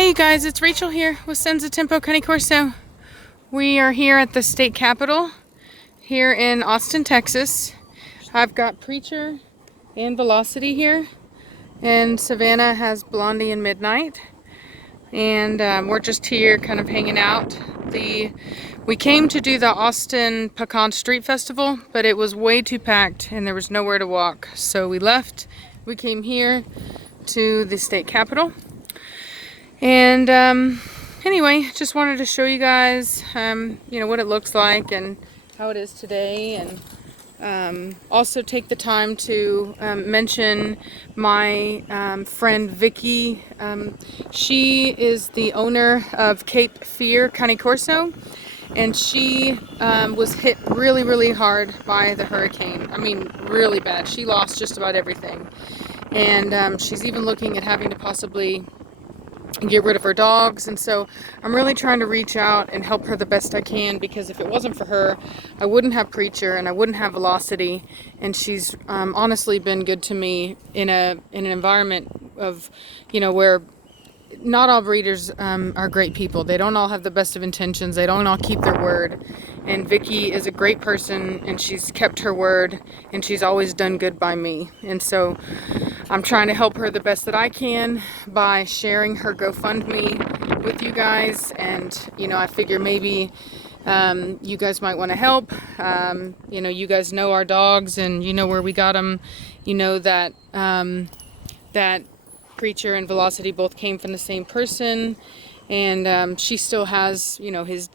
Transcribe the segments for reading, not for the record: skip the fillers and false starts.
Hey you guys, it's Rachel here with Senza Tempo Corso. We are here at the state capitol here in Austin, Texas. I've got Preacher and Velocity here, and Savannah has Blondie and Midnight, and we're just here kind of hanging out. We came to do the Austin Pecan Street Festival, but it was way too packed and there was nowhere to walk, so we left. We came here to the state capitol. And anyway, just wanted to show you guys, what it looks like and how it is today, and also take the time to mention my friend Vicky. She is the owner of Cape Fear Corso, and she was hit really, really hard by the hurricane. I mean, really bad. She lost just about everything, and she's even looking at having to possibly get rid of her dogs. And so I'm really trying to reach out and help her the best I can, because if it wasn't for her, I wouldn't have Preacher and I wouldn't have Velocity. And she's honestly been good to me in an environment of, where not all breeders are great people. They don't all have the best of intentions. They don't all keep their word. And Vicky is a great person, and she's kept her word, and she's always done good by me. And so I'm trying to help her the best that I can by sharing her GoFundMe with you guys. And, I figure maybe you guys might want to help. You guys know our dogs, and you know where we got them. You know that that Preacher and Velocity both came from the same person, and she still has, his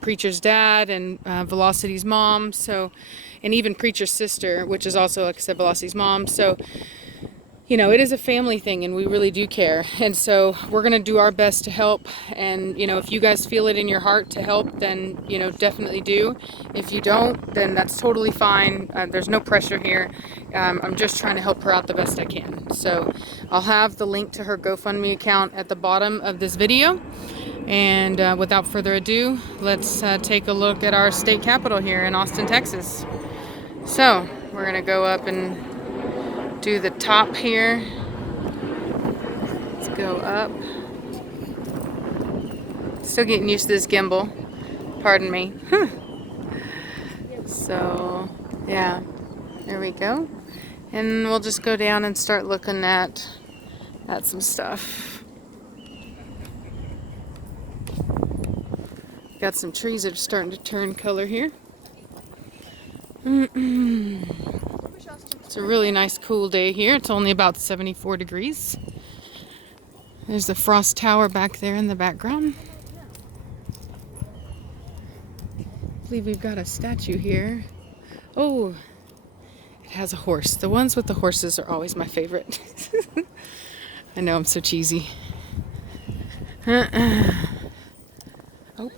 Preacher's dad and Velocity's mom. So, and even Preacher's sister, which is also, like I said, Velocity's mom. So, it is a family thing, and we really do care. And so we're going to do our best to help. And, if you guys feel it in your heart to help, then, definitely do. If you don't, then that's totally fine. There's no pressure here. I'm just trying to help her out the best I can. So I'll have the link to her GoFundMe account at the bottom of this video. And without further ado, let's take a look at our state capitol here in Austin, Texas. So we're going to go up and do the top here. Let's go up. Still getting used to this gimbal. Pardon me. So, yeah, there we go. And we'll just go down and start looking at some stuff. Got some trees that are starting to turn color here. It's a really nice cool day here. It's only about 74 degrees. There's the Frost Tower back there in the background. I believe we've got a statue here. Oh, it has a horse. The ones with the horses are always my favorite. I know, I'm so cheesy. Oh,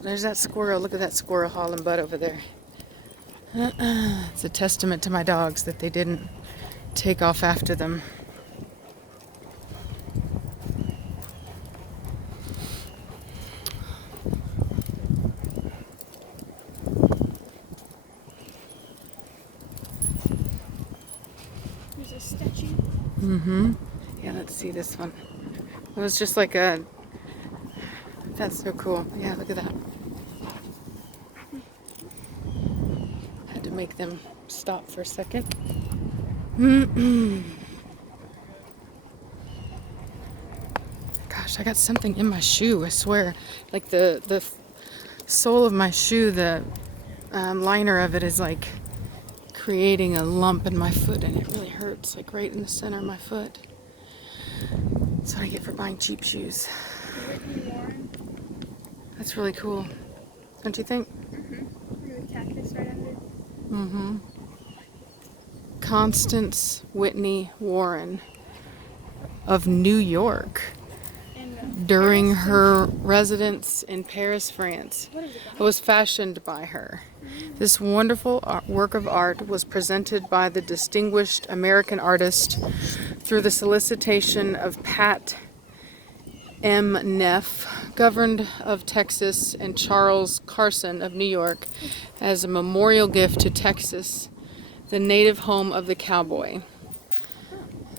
there's that squirrel. Look at that squirrel hauling butt over there. It's a testament to my dogs that they didn't take off after them. There's a statue. Yeah, let's see this one. It was just like a... That's so cool. Yeah, look at that. Had to make them stop for a second. Gosh, I got something in my shoe, I swear. Like the sole of my shoe, the liner of it is like creating a lump in my foot, and it really hurts, like right in the center of my foot. That's what I get for buying cheap shoes. That's really cool, don't you think? With cactus right under. Constance Whitney Warren of New York during her residence in Paris, France. It was fashioned by her. This wonderful work of art was presented by the distinguished American artist through the solicitation of Pat M. Neff, Governor of Texas, and Charles Carson of New York, as a memorial gift to Texas, the native home of the cowboy.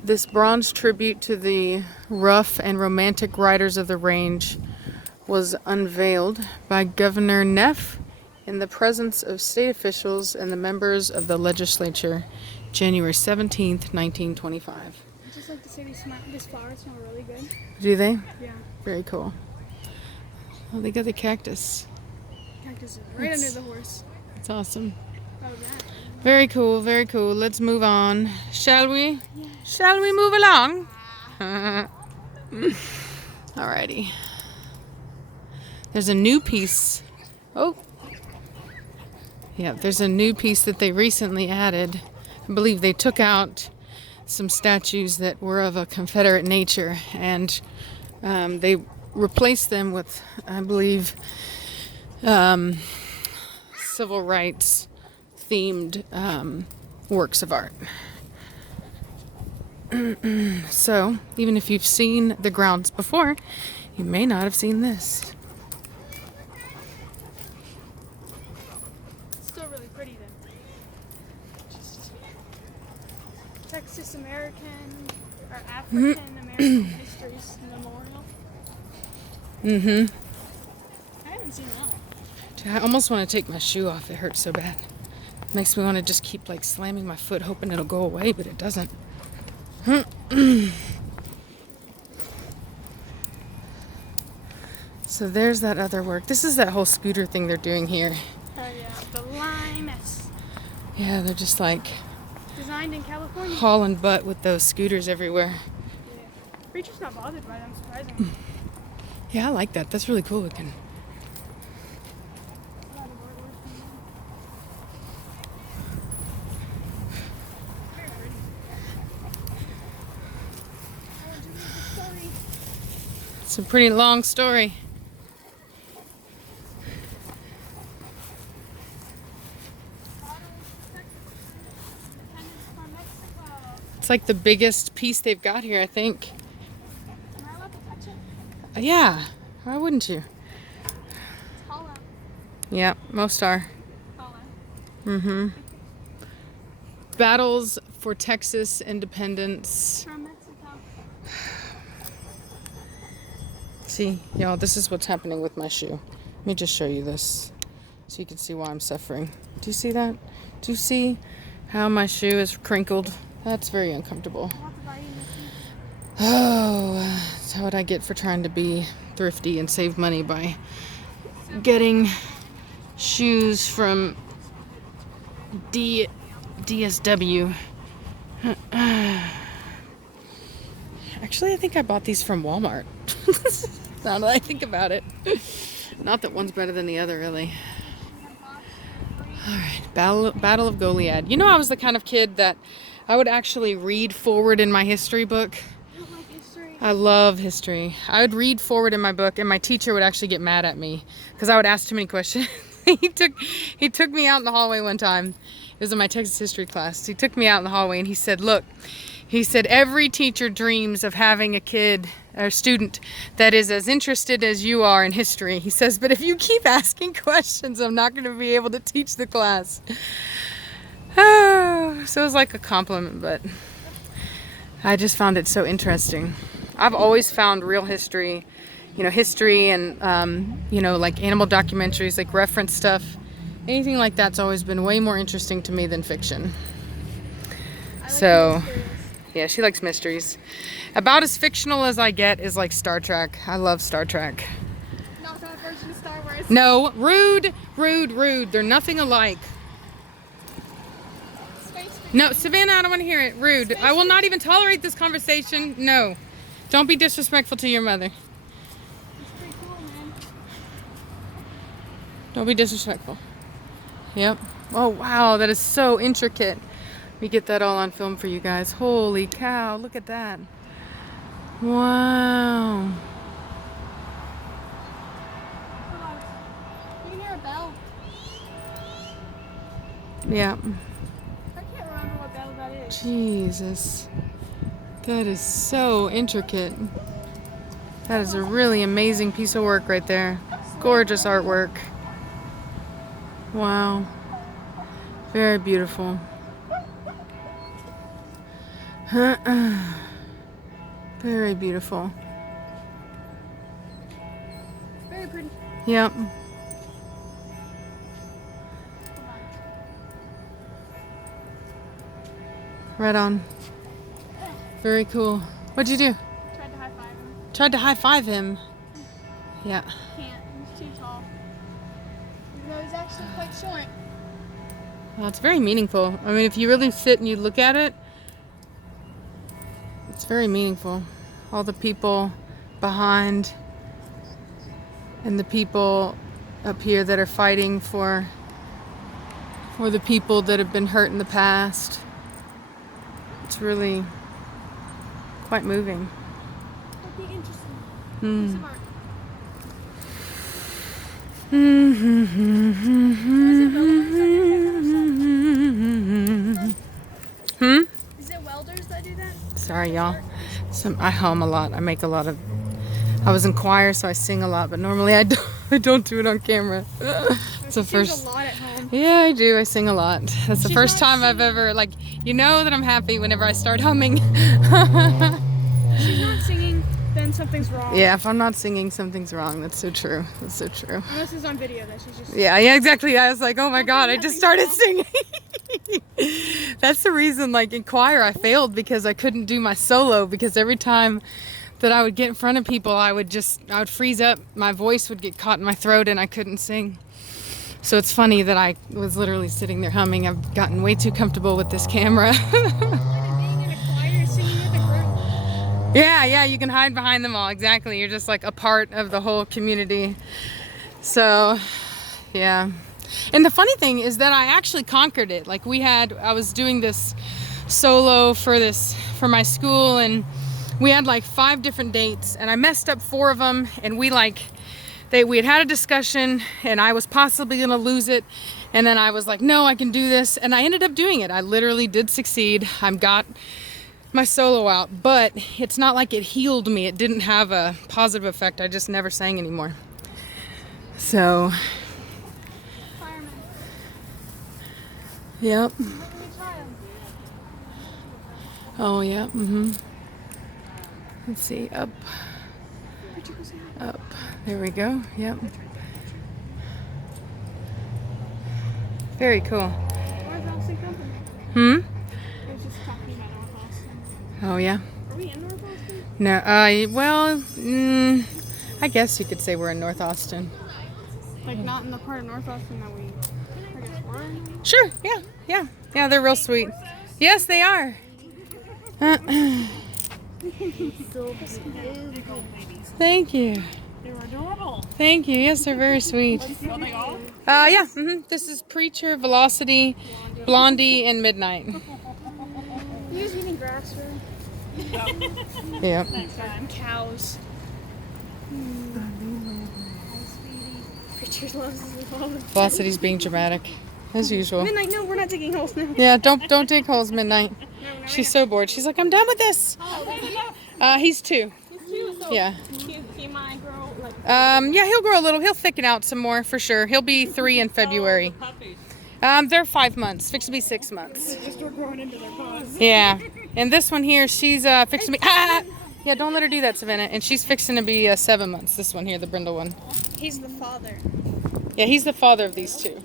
This bronze tribute to the rough and romantic riders of the range was unveiled by Governor Neff in the presence of state officials and the members of the legislature, January 17th, 1925. I just like to say these flowers smell really good. Do they? Yeah. Very cool. Oh, they got the cactus. Cactus is right under the horse. It's awesome. Oh, that. Very cool, very cool. Let's move on. Shall we? Yeah. Shall we move along? Alrighty. There's a new piece. Oh. Yeah, there's a new piece that they recently added. I believe they took out some statues that were of a Confederate nature, and they replaced them with, I believe, civil rights themed works of art. So, even if you've seen the grounds before, you may not have seen this. It's still really pretty then. Texas American or African American Histories Memorial. I haven't seen that. I almost want to take my shoe off. It hurts so bad. Makes me want to just keep like slamming my foot, hoping it'll go away, but it doesn't. So there's that other work. This is that whole scooter thing they're doing here. Oh yeah, the Limes. Yeah, they're just like Designed in California. hauling butt with those scooters everywhere. Yeah. Preacher's not bothered by them, surprisingly. Yeah, I like that. That's really cool looking. A lot of artwork in there. Very pretty. I want to read the story. It's a pretty long story. Independence from Mexico. It's like the biggest piece they've got here, I think. Am I allowed to touch it? Yeah, why wouldn't you? It's hollow. Yeah, most are. Hollow. Battles for Texas independence. From Mexico. See, y'all, this is what's happening with my shoe. Let me just show you this so you can see why I'm suffering. Do you see that? Do you see how my shoe is crinkled? That's very uncomfortable. I want to buy you this. Oh, that's what I get for trying to be thrifty and save money by getting shoes from DSW. Actually, I think I bought these from Walmart. Now that I think about it. Not that one's better than the other, really. Alright, Battle of Goliad. You know, I was the kind of kid that I would actually read forward in my history book. I don't like history. I love history. I would read forward in my book, and my teacher would actually get mad at me because I would ask too many questions. He took me out in the hallway one time. It was in my Texas history class. He took me out in the hallway and he said, "Look," he said, "every teacher dreams of having a kid or student that is as interested as you are in history." He says, "But if you keep asking questions, I'm not going to be able to teach the class." Oh, so it was like a compliment, but I just found it so interesting. I've always found real history, history and, like animal documentaries, like reference stuff. Anything like that's always been way more interesting to me than fiction. I like So, mysteries. yeah, she likes mysteries. About as fictional as I get is like Star Trek. I love Star Trek. Not that version of Star Wars. No, rude. They're nothing alike. Space fiction. No, Savannah, I don't want to hear it. Rude. I will not even tolerate this conversation. No. Don't be disrespectful to your mother. It's pretty cool, man. Don't be disrespectful. Yep. Oh, wow. That is so intricate. Let me get that all on film for you guys. Holy cow. Look at that. Wow. Hold on. You can hear a bell. Yeah. I can't remember what bell that is. Jesus. That is so intricate. That is a really amazing piece of work right there. Gorgeous artwork. Wow. Very beautiful. Very beautiful. Very pretty. Yep. Right on. Very cool. What'd you do? Tried to high five him. Tried to high five him. Yeah. Can't. He's too tall. Even though he's actually quite short. Well, it's very meaningful. I mean, if you really sit and you look at it, it's very meaningful. All the people behind and the people up here that are fighting for the people that have been hurt in the past. It's really quite moving. That'd be interesting. Hmm. Piece of art. Hmm? Is it welders that do that? Sorry, y'all. I hum a lot. I make a lot of. I was in choir, so I sing a lot, but normally I don't do it on camera. It's the first. A lot at home. Yeah, I do. I sing a lot. That's the She's first not time I've ever you know that I'm happy whenever I start humming. She's not singing, then something's wrong. Yeah, if I'm not singing, something's wrong. That's so true. That's so true. Unless it's on video that she's just. Yeah, exactly. I was like, oh my God, I just started singing. That's the reason, like in choir, I failed because I couldn't do my solo because every time that I would get in front of people, I would freeze up. My voice would get caught in my throat and I couldn't sing. So it's funny that I was literally sitting there humming. I've gotten way too comfortable with this camera. Being in a choir, singing with a group. Yeah, you can hide behind them all. Exactly. You're just like a part of the whole community. So, yeah. And the funny thing is that I actually conquered it. Like I was doing this solo for my school, and we had like 5 different dates, and I messed up 4 of them, and we had a discussion, and I was possibly gonna lose it, and then I was like, no, I can do this, and I ended up doing it. I literally did succeed. I got my solo out, but it's not like it healed me. It didn't have a positive effect. I just never sang anymore. So, Fireman. yep. Let me try 'em. Oh, yeah. Mm-hmm. Let's see. Up. Up. There we go. Yep. Very cool. North Austin Company. Hmm? I was just talking about North Austin. Oh, yeah. Are we in North Austin? No. Well, I guess you could say we're in North Austin. Like not in the part of North Austin that we I guess were in? Sure. Yeah. Yeah, they're real sweet. Yes, they are. Thank you. They were adorable. Thank you. Yes, they're very sweet. Are they all? Yeah. This is Preacher, Velocity, Blondie, and Midnight. You just eating grass, really? Yeah. Cows. Richard loves his mom. Velocity's being dramatic, as usual. Midnight, no, we're not digging holes now. Yeah, don't dig holes, Midnight. No, She's so bored. She's like, I'm done with this. He's 2. He's cute. So Yeah. he might grow like. Yeah, he'll grow a little. He'll thicken out some more for sure. He'll be 3 in February. They're 5 months. Fixed to be 6 months. Just start growing into their paws. Yeah. And this one here, she's fixing to be. Yeah, don't let her do that, Savannah. And she's fixing to be 7 months. This one here, the brindle one. He's the father. Yeah, he's the father of these 2.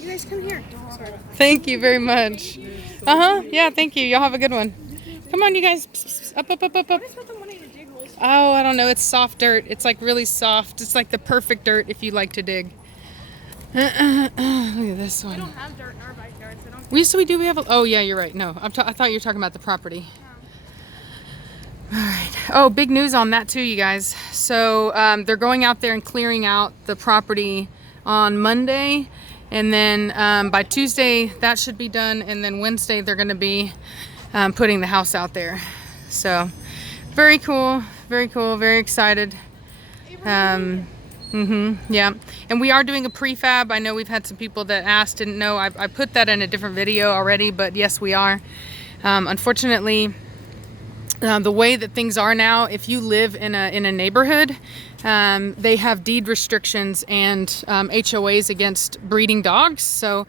You guys come here. Sorry. Thank you very much. Yeah, thank you. Y'all have a good one. Come on, you guys. Psst, psst, up. What is with them wanting to dig holes? Oh, I don't know. It's soft dirt. It's like really soft. It's like the perfect dirt if you like to dig. Look at this We one. don't have dirt in our backyard, so don't. We have a. Oh yeah, you're right. No, I thought you were talking about the property. All right. Oh, big news on that too, you guys. So they're going out there and clearing out the property on Monday, and then by Tuesday that should be done, and then Wednesday they're going to be putting the house out there. So very cool, very excited. Yeah, and we are doing a prefab. I know we've had some people that asked, didn't know. I put that in a different video already, but yes, we are. Unfortunately, the way that things are now, if you live in a neighborhood, they have deed restrictions and HOAs against breeding dogs. So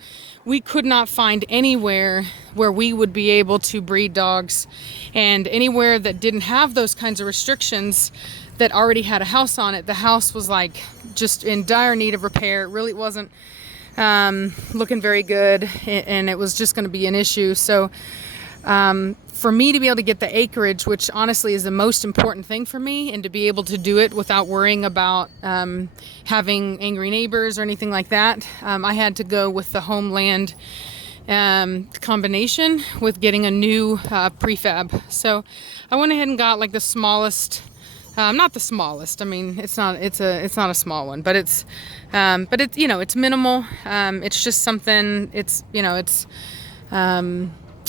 we could not find anywhere where we would be able to breed dogs, and anywhere that didn't have those kinds of restrictions that already had a house on it. The house was like just in dire need of repair. It really wasn't looking very good, and it was just going to be an issue. So for me to be able to get the acreage, which honestly is the most important thing for me, and to be able to do it without worrying about having angry neighbors or anything like that, I had to go with the homeland combination with getting a new prefab. So I went ahead and got like the smallest, not the smallest, I mean it's not a small one, but it's you know, it's minimal. It's just something, it's, you know, it's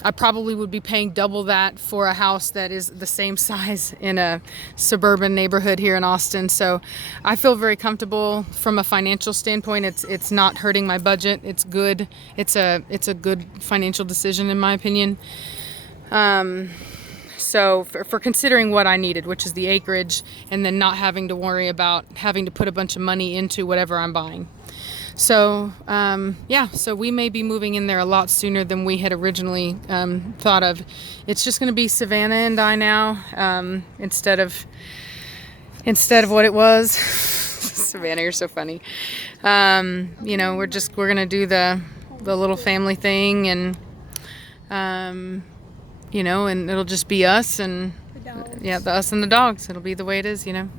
I probably would be paying double that for a house that is the same size in a suburban neighborhood here in Austin. So I feel very comfortable from a financial standpoint. It's not hurting my budget. It's good. It's a good financial decision in my opinion. So for considering what I needed, which is the acreage, and then not having to worry about having to put a bunch of money into whatever I'm buying. So yeah, so we may be moving in there a lot sooner than we had originally thought of. It's just going to be Savannah and I now, instead of what it was. Savannah, you're so funny. You know, we're going to do the little family thing, and you know, and it'll just be us and us and the dogs. It'll be the way it is, you know.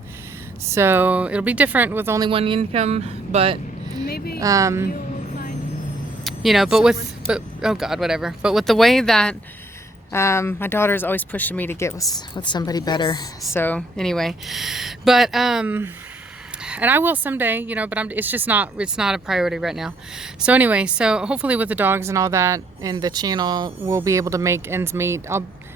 So it'll be different with only one income, but maybe you'll find, you know, but oh God, whatever. But with the way that my daughter is always pushing me to get with somebody better. So anyway, but and I will someday, you know, but it's not a priority right now. So anyway, so hopefully with the dogs and all that and the channel, we'll be able to make ends meet.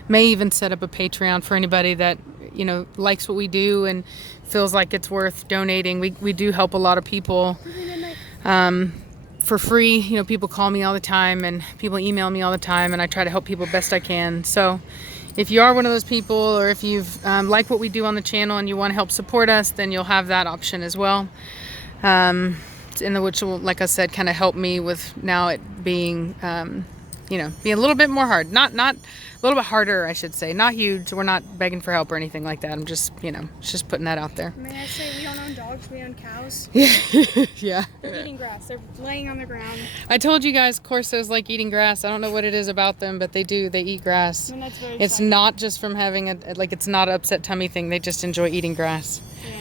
May even set up a Patreon for anybody that, you know, likes what we do and feels like it's worth donating. We do help a lot of people for free. You know, people call me all the time and people email me all the time, and I try to help people best I can. So if you are one of those people, or if you've like what we do on the channel and you want to help support us, then you'll have that option as well. Which will, like I said, kind of help me with now it being, you know, being a little bit more hard. Not a little bit harder, I should say. Not huge. We're not begging for help or anything like that. I'm just, you know, just putting that out there. May I say, we don't own dogs, we own cows. Yeah. They're eating grass. They're laying on the ground. I told you guys Corsos like eating grass. I don't know what it is about them, but they do. They eat grass. And that's very It's exciting. not just from having it's not an upset tummy thing. They just enjoy eating grass. Yeah.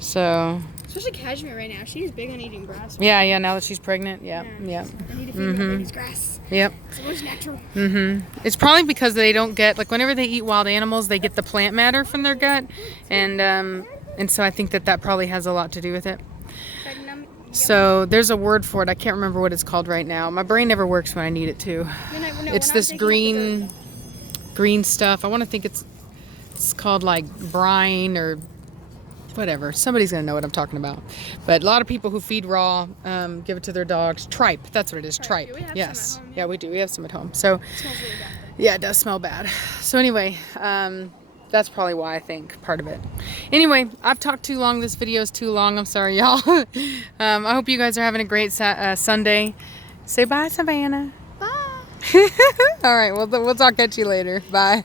So. Especially Cashmere right now. She's big on eating grass. Yeah, now that she's pregnant. Yeah. I need to feed my babies grass. Yep. It's always natural. It's probably because they don't get, like, whenever they eat wild animals, they get the plant matter from their gut, and so I think that probably has a lot to do with it. So there's a word for it. I can't remember what it's called right now. My brain never works when I need it to. It's this green stuff. I want to think it's called like brine or whatever. Somebody's gonna know what I'm talking about. But a lot of people who feed raw give it to their dogs. Tripe. That's what it is. Tripe. Yes. Yeah, we do. We have some at home. So It smells really bad. yeah, it does smell bad. So anyway, that's probably why I think part of it. Anyway, I've talked too long. This video is too long. I'm sorry, y'all. I hope you guys are having a great Sunday. Say bye, Savannah. Bye. All right. We'll talk at you later. Bye.